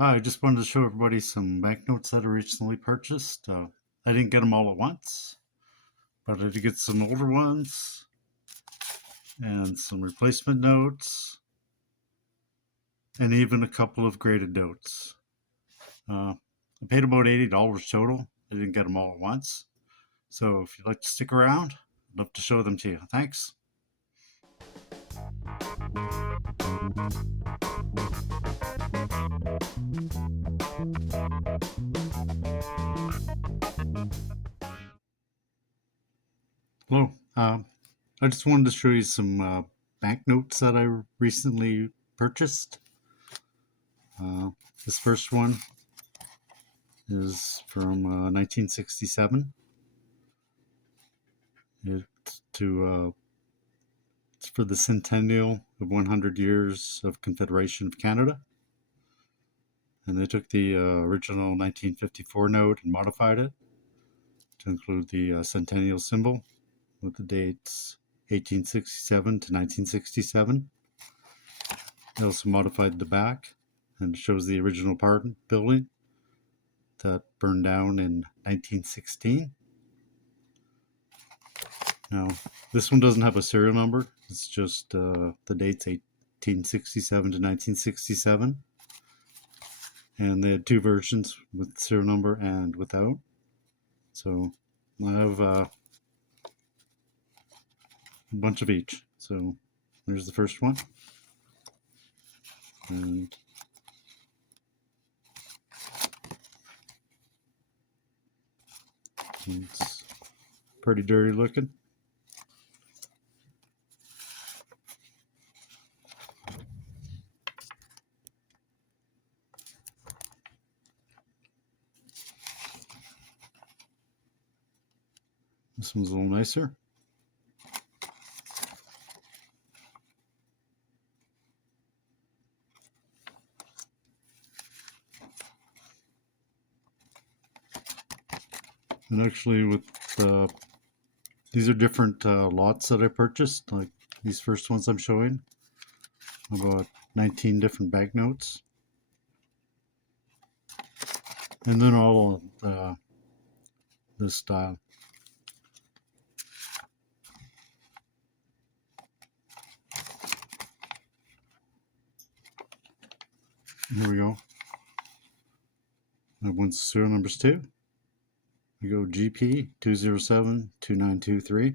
Hi, I just wanted to show everybody some banknotes that I recently purchased. I didn't get them all at once, but I did get some older ones and some replacement notes and even a couple of graded notes. I paid about $80 total. I didn't get them all at once. So if you'd like to stick around, I'd love to show them to you. Thanks. Hello. I just wanted to show you some banknotes that I recently purchased. This first one is from 1967. It's for the centennial of 100 years of Confederation of Canada. And they took the original 1954 note and modified it to include the centennial symbol with the dates 1867 to 1967. They also modified the back and shows the original apartment building that burned down in 1916. Now, this one doesn't have a serial number. It's just the dates 1867 to 1967. And they had two versions with serial number and without. So I have a bunch of each. So there's the first one. And it's pretty dirty looking. This one's a little nicer. And actually with these are different lots that I purchased, like these first ones I'm showing, about 19 different banknotes. And then all this style. Here we go. That one's serial numbers too. We go GP 2072923.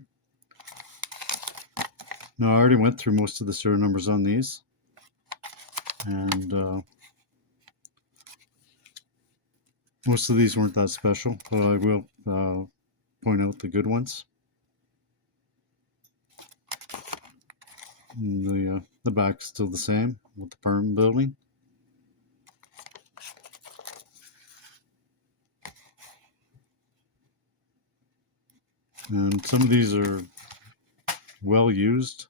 Now I already went through most of the serial numbers on these, and most of these weren't that special, but I will point out the good ones. And the back's still the same with the apartment building. And some of these are well used.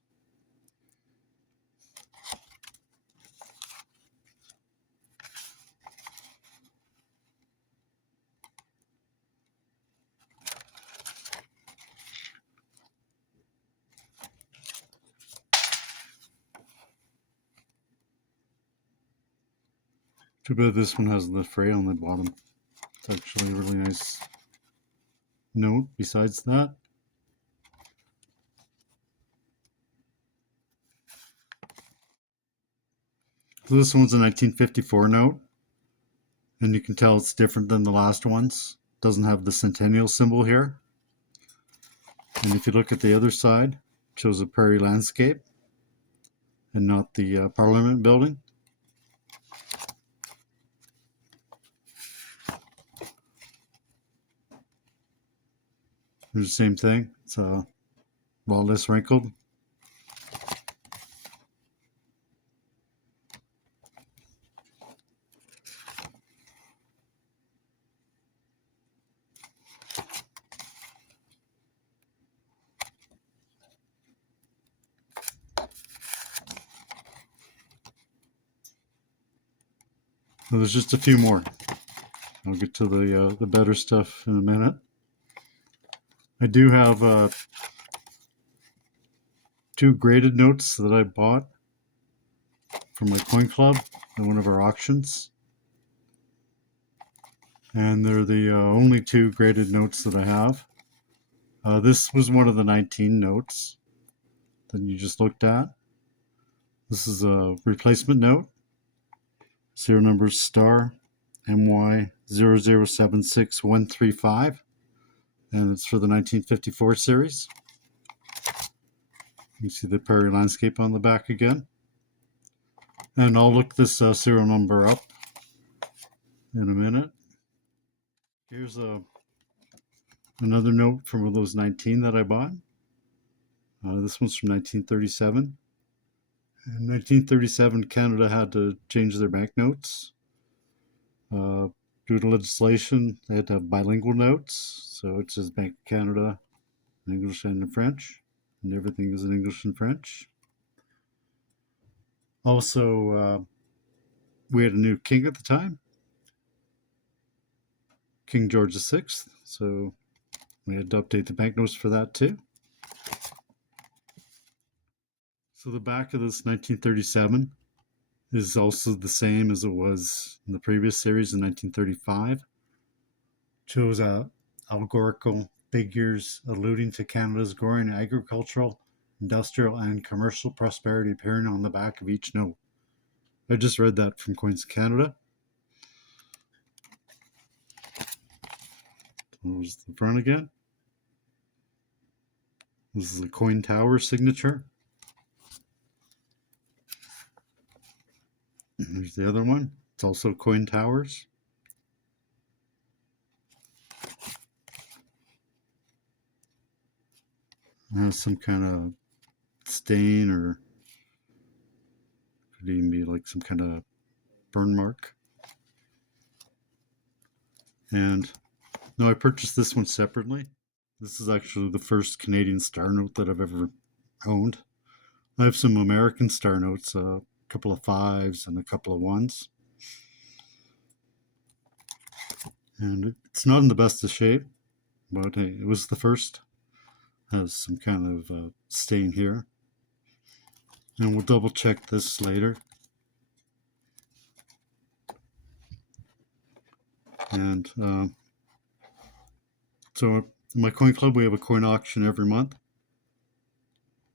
Too bad this one has the fray on the bottom. It's actually a really nice note besides that. So this one's a 1954 note, and you can tell it's different than the last ones. It doesn't have the centennial symbol here. And if you look at the other side, it shows a prairie landscape and not the Parliament building. There's the same thing. It's a lot less wrinkled. So there's just a few more. I'll get to the better stuff in a minute. I do have two graded notes that I bought from my coin club at one of our auctions. And they're the only two graded notes that I have. This was one of the 19 notes that you just looked at. This is a replacement note. Serial number star MY0076135, and it's for the 1954 series. You see the prairie landscape on the back again. And I'll look this serial number up in a minute. Here's another note from those 19 that I bought. This one's from 1937. In 1937, Canada had to change their banknotes. Due to legislation, they had to have bilingual notes. So it says Bank of Canada in English and in French, and everything is in English and French. Also, we had a new king at the time, King George VI. So we had to update the banknotes for that too. So the back of this 1937 is also the same as it was in the previous series in 1935. Shows allegorical figures alluding to Canada's growing agricultural, industrial, and commercial prosperity appearing on the back of each note. I just read that from Coins Canada. There's the front again. This is a coin tower signature. And here's the other one. It's also coin towers. It has some kind of stain, or could even be like some kind of burn mark. And no, I purchased this one separately. This is actually the first Canadian star note that I've ever owned. I have some American star notes, a couple of 5s and a couple of 1s. And it's not in the best of shape, but hey, it was the first. It has some kind of stain here. And we'll double check this later. And so in my coin club, we have a coin auction every month.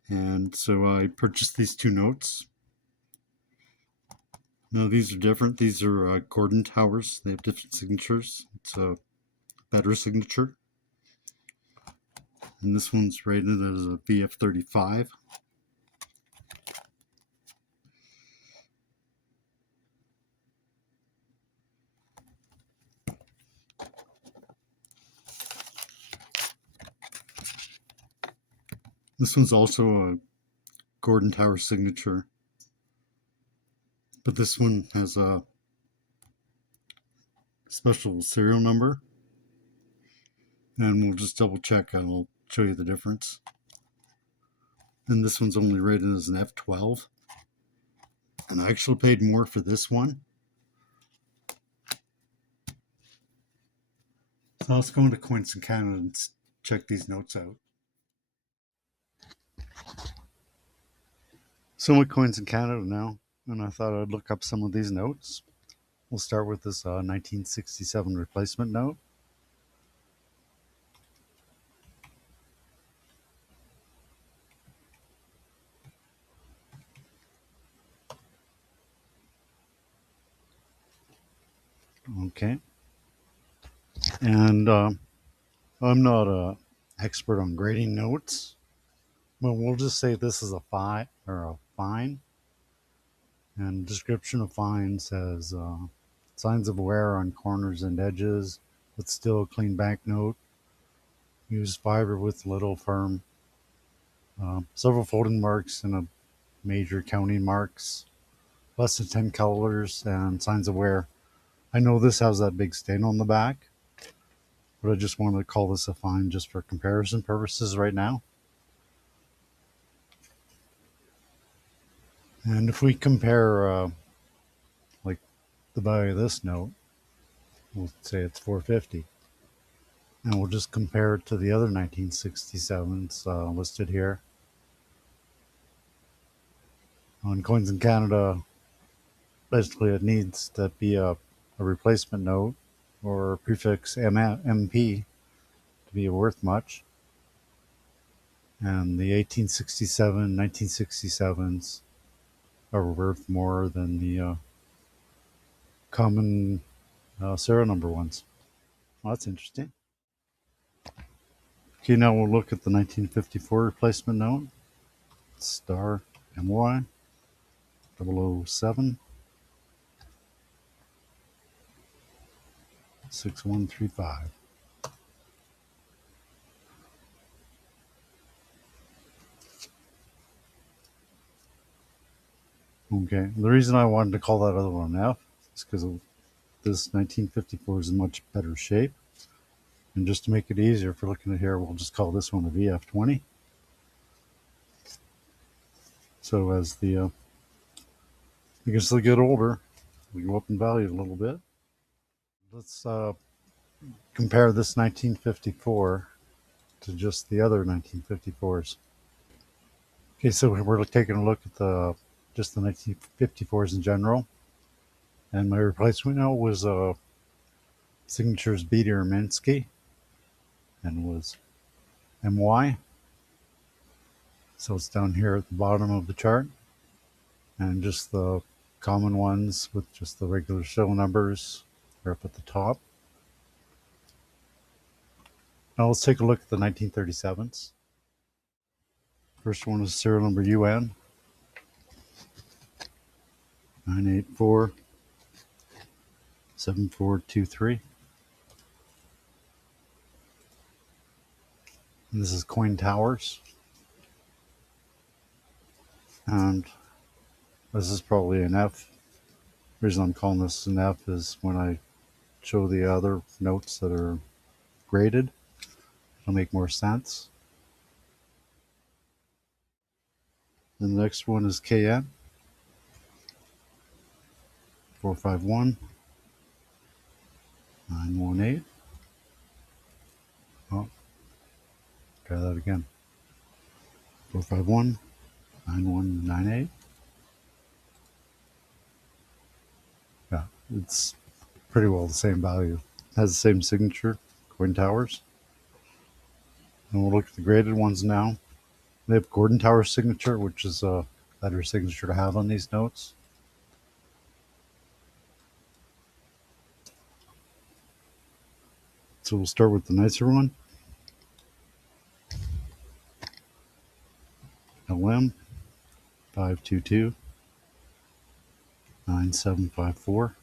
And so I purchased these two notes. Now these are different. These are Gordon Towers. They have different signatures. It's a better signature. And this one's rated as a VF35. This one's also a Gordon Tower signature, but this one has a special serial number, and we'll just double check and I'll show you the difference. And this one's only rated as an F12, and I actually paid more for this one. So let's go into Coins in Canada and check these notes out. So my Coins in Canada now, and I thought I'd look up some of these notes. We'll start with this 1967 replacement note. Okay. And I'm not an expert on grading notes, but we'll just say this is a fine. And description of fine says signs of wear on corners and edges, but still a clean banknote. Use fiber with little firm. Several folding marks and a major counting marks. Less than 10 colors and signs of wear. I know this has that big stain on the back, but I just wanted to call this a fine just for comparison purposes right now. And if we compare like the value of this note, we'll say it's $4.50, and we'll just compare it to the other 1967s listed here. On Coins in Canada, basically it needs to be a replacement note, or prefix MP to be worth much. And the 1867, 1967s are worth more than the common serial number ones. Well, that's interesting. Okay, now we'll look at the 1954 replacement note. Star MY 007 6135. Okay, the reason I wanted to call that other one F is because this 1954 is in much better shape. And just to make it easier for looking at here, we'll just call this one a VF20. So as the as they get older, we go up in value a little bit. Let's compare this 1954 to just the other 1954s. Okay, so we're taking a look at just the 1954s in general. And my replacement note was signatures Beater Minsky and was MY. So it's down here at the bottom of the chart. And just the common ones with just the regular serial numbers are up at the top. Now let's take a look at the 1937s. First one is serial number UN 9847423. And this is Coin Towers. And this is probably an F. The reason I'm calling this an F is when I show the other notes that are graded, it'll make more sense. And the next one is KN 451 918. Oh, try that again. 451 9198. Yeah, it's pretty well the same value. It has the same signature, Coin Towers. And we'll look at the graded ones now. They have Gordon Towers signature, which is a better signature to have on these notes. So we'll start with the nicer one. LM 522 9754.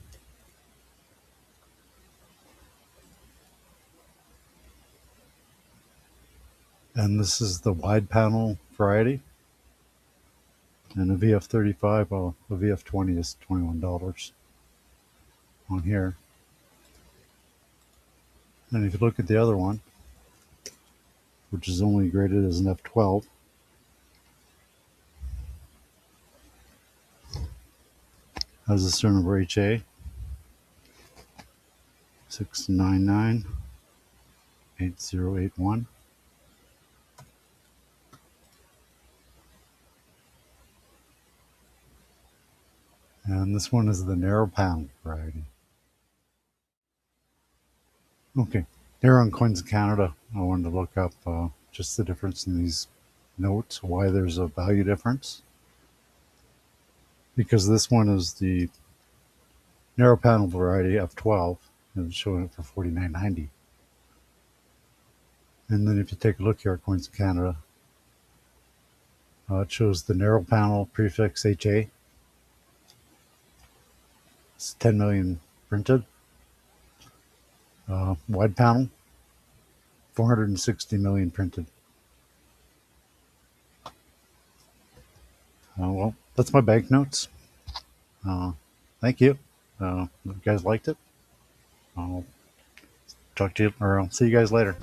And this is the wide panel variety. And a VF35, well, a VF20 is $21 on here. And if you look at the other one, which is only graded as an F12, has a serial number HA 699 8081. And this one is the narrow panel variety. Okay, here on Coins of Canada, I wanted to look up just the difference in these notes, why there's a value difference. Because this one is the narrow panel variety F12, and it's showing it for $49.90. And then if you take a look here at Coins of Canada, it shows the narrow panel prefix HA. It's 10 million printed. Wide panel, 460 million printed. Well, that's my banknotes. Thank you. If you guys liked it, I'll talk to you, or I'll see you guys later.